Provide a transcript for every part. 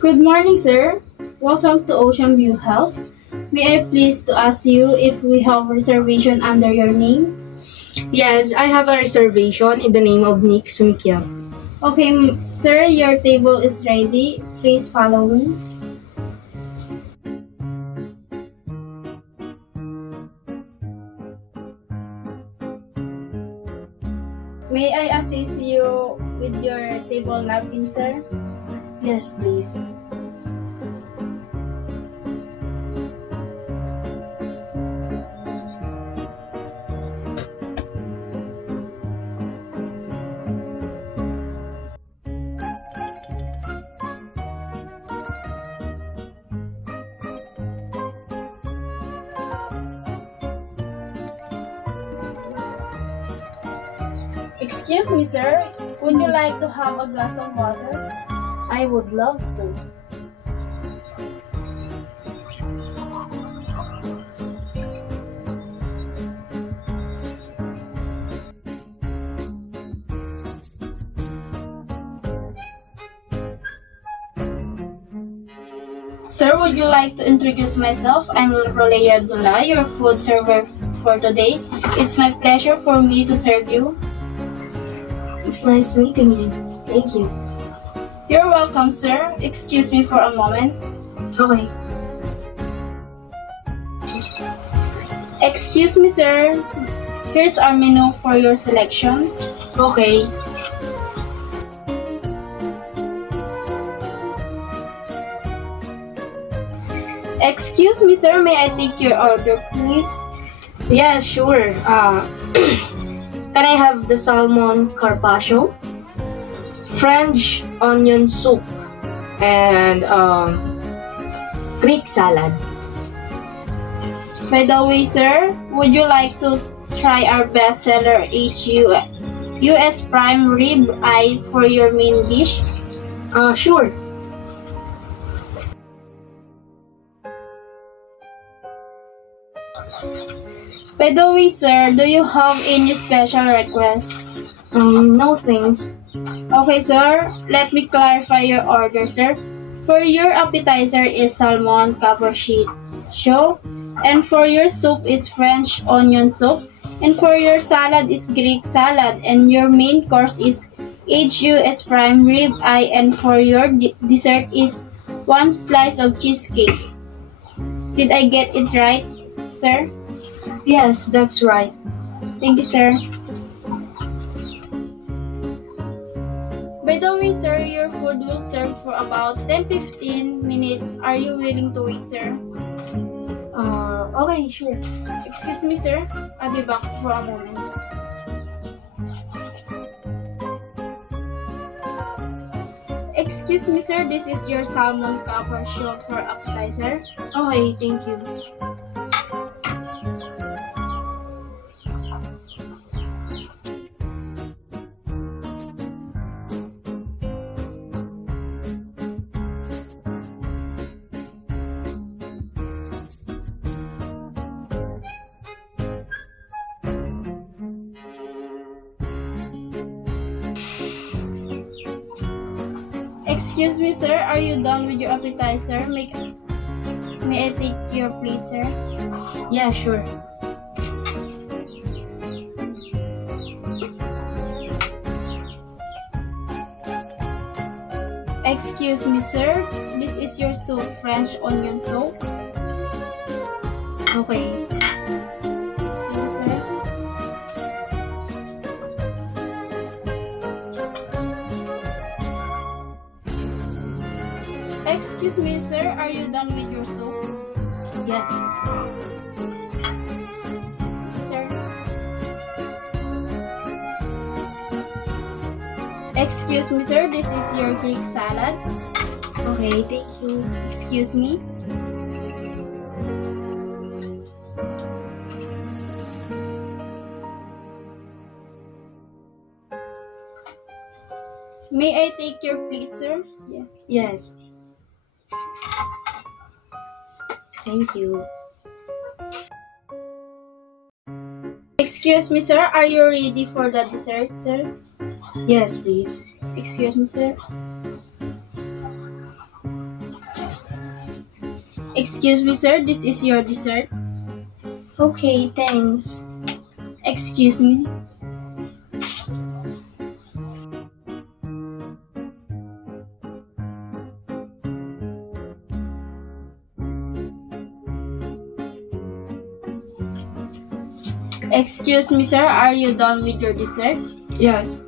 Good morning, sir. Welcome to Ocean View House. May I please to ask you if we have reservation under your name? Yes, I have a reservation in the name of Nick Sumikyam. Okay, sir, your table is ready. Please follow me. May I assist you with your table napkin, sir? Yes, please. Excuse me, sir. Would you like to have a glass of water? I would love to. Sir, would you like to introduce myself? I'm Rolea Abdullah, your food server for today. It's my pleasure for me to serve you. It's nice meeting you. Thank you. You're welcome, sir. Excuse me for a moment. Okay. Excuse me, sir. Here's our menu for your selection. Okay. Excuse me, sir. May I take your order, please? Yeah, sure. Can I have the salmon carpaccio, French onion soup, and Greek salad? By the way, sir, would you like to try our bestseller US Prime Rib Eye for your main dish? Sure. By the way, sir, do you have any special requests? No thanks. Okay, sir. Let me clarify your order, sir. For your appetizer is salmon carpaccio, and for your soup is French onion soup, and for your salad is Greek salad, and your main course is US Prime Rib Eye, and for your dessert is one slice of cheesecake. Did I get it right, sir? Yes, that's right. Thank you, sir. By the way, sir, your food will serve for about 10-15 minutes. Are you willing to wait, sir? Okay, sure. Excuse me, sir. I'll be back for a moment. Excuse me, sir. This is your salmon carpaccio for appetizer. Okay, thank you. Excuse me, sir. Are you done with your appetizer? May I take your plate, sir? Yeah, sure. Excuse me, sir. This is your soup, French onion soup. Okay. Thank you, sir. Excuse me, sir. Are you done with your soup? Yes. Sir. Excuse me, sir. This is your Greek salad. Okay, thank you. Excuse me. May I take your plate, sir? Yes. Yes. Thank you. Excuse me, sir. Are you ready for the dessert, sir? Yes, please. Excuse me, sir. Excuse me, sir, this is your dessert. Okay, thanks. Excuse me. Excuse me, sir, are you done with your dessert? Yes.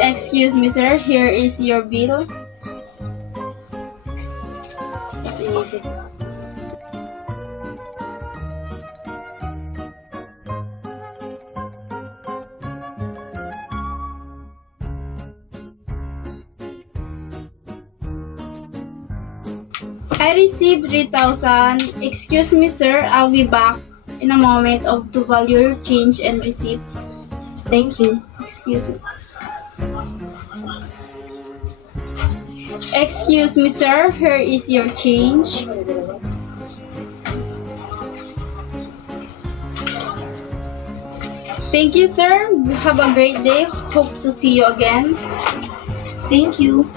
Excuse me, sir, here is your bill. I received 3,000. Excuse me, sir, I'll be back in a moment to value your change and receipt. Thank you. Excuse me. Excuse me, sir, here is your change. Thank you, sir. Have a great day. Hope to see you again. Thank you.